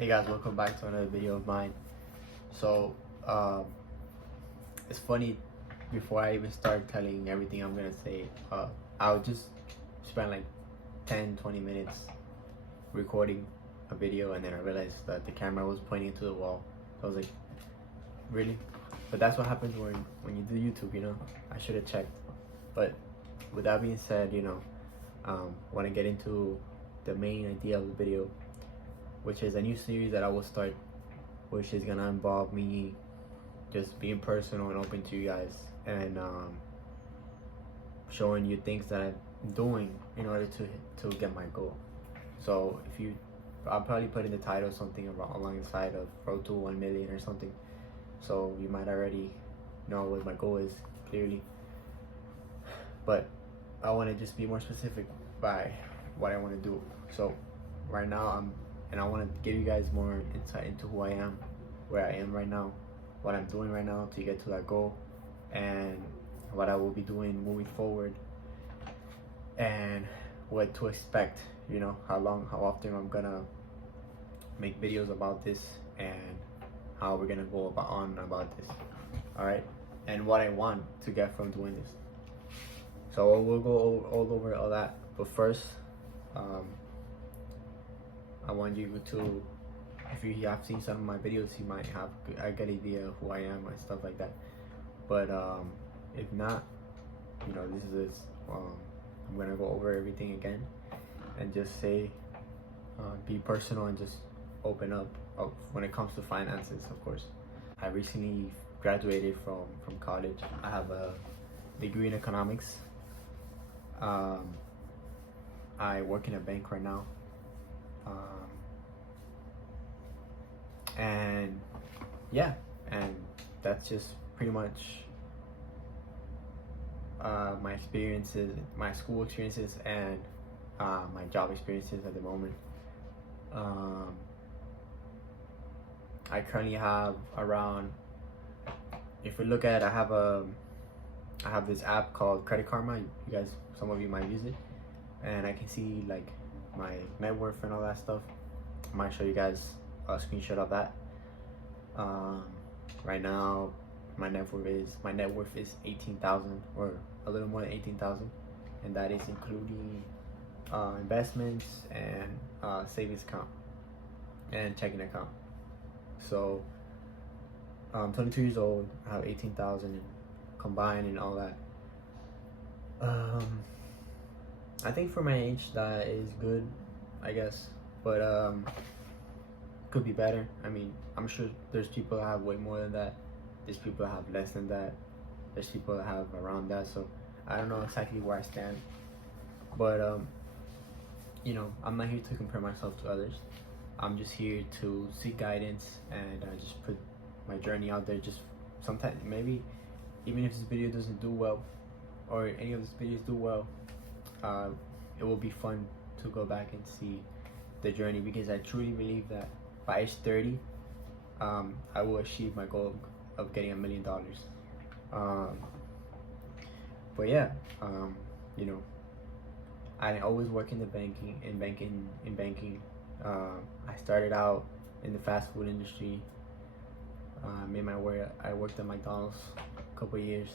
Hey guys, welcome back to another video of mine. So, it's funny, before I even start telling everything I'm gonna say, I'll just spend like 10-20 minutes recording a video, and then I realized that the camera was pointing to the wall. I was like, really? But that's what happens when you do YouTube, you know? I should have checked. But with that being said, want to get into the main idea of the video, which is a new series that I will start, which is gonna involve me just being personal and open to you guys, and showing you things that I'm doing in order to get my goal. So I'll probably put in the title something along the side of Road to 1 million or something, so you might already know what my goal is clearly. But I want to just be more specific by what I want to do. So right now I want to give you guys more insight into who I am, where I am right now, what I'm doing right now to get to that goal, and what I will be doing moving forward, and what to expect, how often I'm gonna make videos about this, and how we're gonna go about this. All right, and what I want to get from doing this. So we'll go all over all that, but first, I want you to, if you have seen some of my videos, you might have a good idea of who I am and stuff like that. But if not, I'm gonna go over everything again and just say, be personal and just open up when it comes to finances, of course. I recently graduated from college. I have a degree in economics. I work in a bank right now. And that's just pretty much my experiences, my school experiences, and my job experiences at the moment. I currently have around, if we look at, I have this app called Credit Karma. You guys, some of you might use it, and I can see like my net worth and all that stuff. I might show you guys a screenshot of that. Right now my net worth is 18,000, or a little more than 18,000, and that is including investments and savings account and checking account. So I'm 22 years old. I have 18,000 combined and all that. I think for my age that is good, I guess, but could be better. I mean, I'm sure there's people that have way more than that. There's people that have less than that. There's people that have around that. So I don't know exactly where I stand, but I'm not here to compare myself to others. I'm just here to seek guidance, and just put my journey out there. Just sometimes, maybe even if this video doesn't do well, or any of these videos do well, it will be fun to go back and see the journey, because I truly believe that by age 30, I will achieve my goal of getting $1 million. But yeah, I always work in banking. I started out in the fast food industry. I worked at McDonald's a couple of years.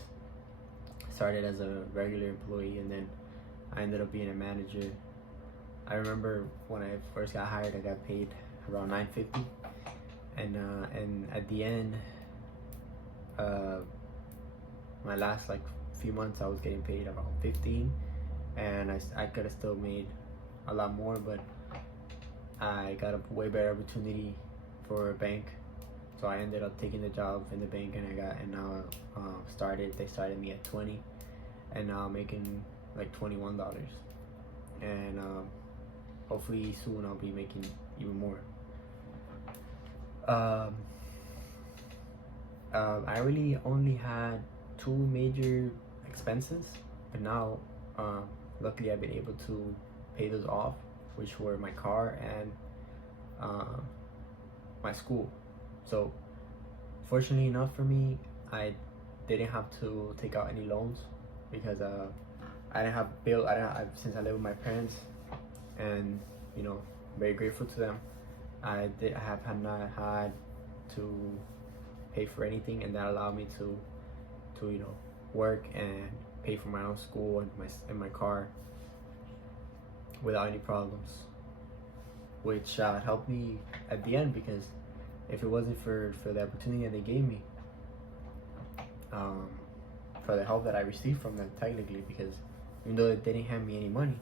Started as a regular employee, and then I ended up being a manager. I remember when I first got hired, I got paid around $9.50, and at the end, my last few months, I was getting paid around 15, and I could have still made a lot more, but I got a way better opportunity for a bank, so I ended up taking the job in the bank, and now they started me at 20, and now I'm making like $21, and hopefully soon I'll be making even more. I really only had 2 major expenses, but now luckily I've been able to pay those off, which were my car and my school. So fortunately enough for me, I didn't have to take out any loans, because I didn't have since I live with my parents, and very grateful to them. I have not had to pay for anything, and that allowed me to work and pay for my own school and my car without any problems, which helped me at the end, because if it wasn't for the opportunity that they gave me, um, for the help that I received from them, technically, because even though they didn't hand me any money,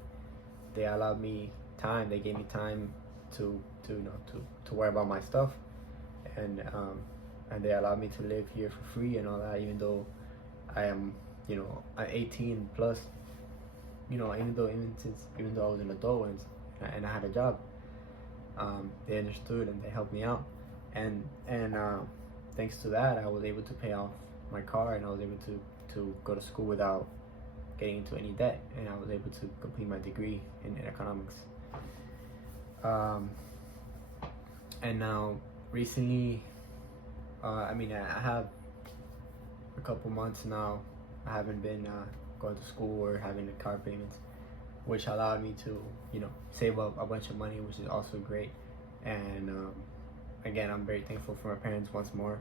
they allowed me time. They gave me time to worry about my stuff, and they allowed me to live here for free and all that. Even though I am, I'm 18 plus, even though I was an adult and I had a job, they understood and they helped me out, and thanks to that, I was able to pay off my car, and I was able to go to school without getting into any debt, and I was able to complete my degree in economics. And now recently, I have a couple months now, I haven't been going to school or having the car payments, which allowed me to save up a bunch of money, which is also great. And again, I'm very thankful for my parents once more,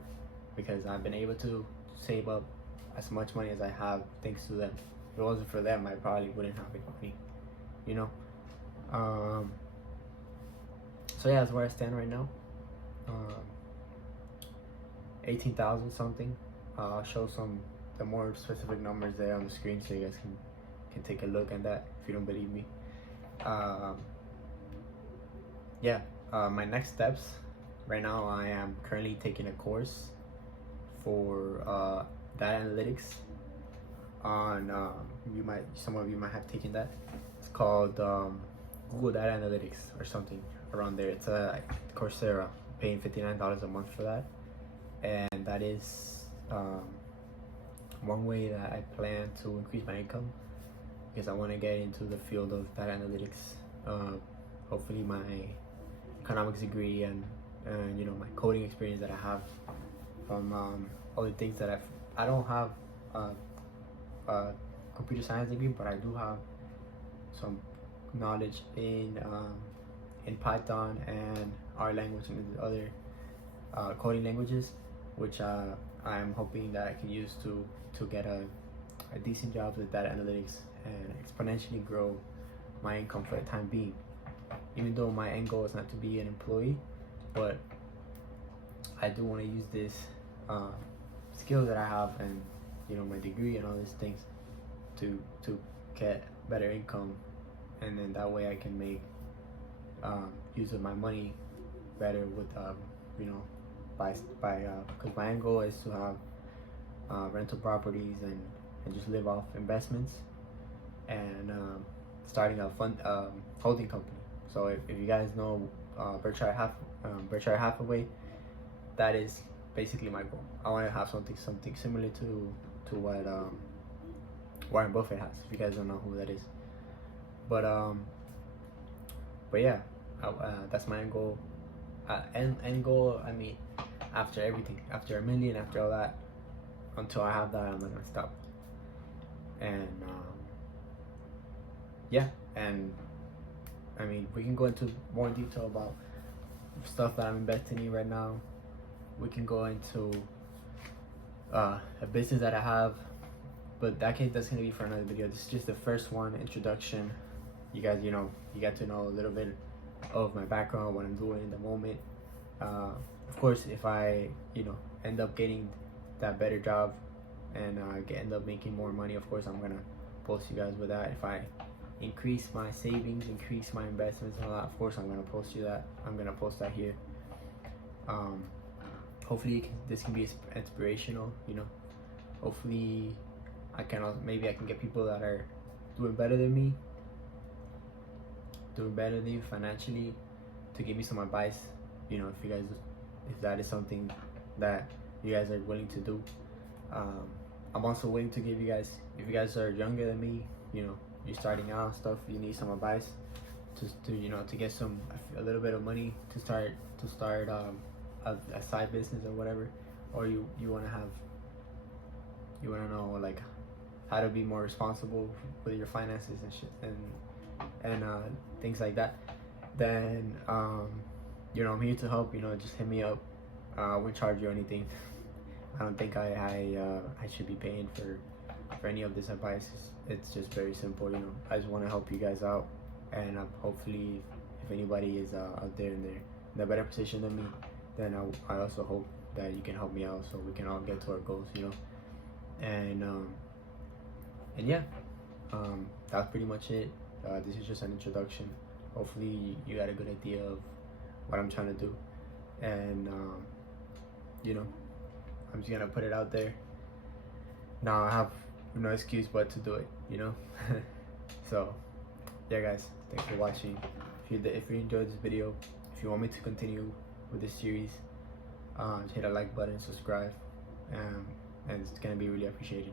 because I've been able to save up as much money as I have thanks to them. If it wasn't for them, I probably wouldn't have any money. So yeah, that's where I stand right now. 18,000 something. I'll show the more specific numbers there on the screen, so you guys can take a look at that if you don't believe me. My next steps right now, I am currently taking a course for data analytics on some of you might have taken that. It's called Google Data Analytics or something around there. It's a Coursera, paying $59 a month for that, and that is one way that I plan to increase my income, because I want to get into the field of data analytics. Hopefully my economics degree and my coding experience that I have from all the things that I don't have a computer science degree, but I do have some knowledge in Python and R language and the other coding languages, which I'm hoping that I can use to get a decent job with data analytics and exponentially grow my income for the time being. Even though my end goal is not to be an employee, but I do want to use this skills that I have and my degree and all these things to get better income, and then that way I can make use of my money better with because my end goal is to have rental properties and just live off investments, and starting a fund holding company. So if you guys know Berkshire Hathaway, that is basically my goal. I want to have something similar to what Warren Buffett has. If you guys don't know who that is, but yeah, that's my end goal. End goal. I mean, after everything, after $1 million, after all that, until I have that, I'm not gonna stop. And and I mean, we can go into more detail about stuff that I'm investing in right now. We can go into a business that I have, but that's gonna be for another video. This is just the first one, introduction. You guys, you get to know a little bit of my background, what I'm doing in the moment. Of course, if I, end up getting that better job and end up making more money, of course, I'm gonna post you guys with that. If I increase my savings, increase my investments and all that, of course, I'm gonna post you that. I'm gonna post that here. Hopefully this can be inspirational. Hopefully maybe I can get people that are doing better than me financially, to give me some advice. If that is something that you guys are willing to do. I'm also willing to give you guys, if you guys are younger than me, you're starting out and stuff, you need some advice to get a little bit of money to start a side business or whatever, or you want to know like how to be more responsible with your finances and shit and things like that, then you know, I'm here to help. You know, just hit me up. I won't charge you anything. I don't think I should be paying for any of this advice. It's just very simple. You know, I just want to help you guys out, and hopefully, if anybody is out there and they're in a better position than me, then I also hope that you can help me out so we can all get to our goals. You know, and yeah, that's pretty much it. This is just an introduction. Hopefully, you got a good idea of what I'm trying to do, and you know, I'm just gonna put it out there. Now I have no excuse but to do it, you know. So yeah, guys, thanks for watching. If you enjoyed this video, if you want me to continue with this series, hit a like button, subscribe, and it's gonna be really appreciated.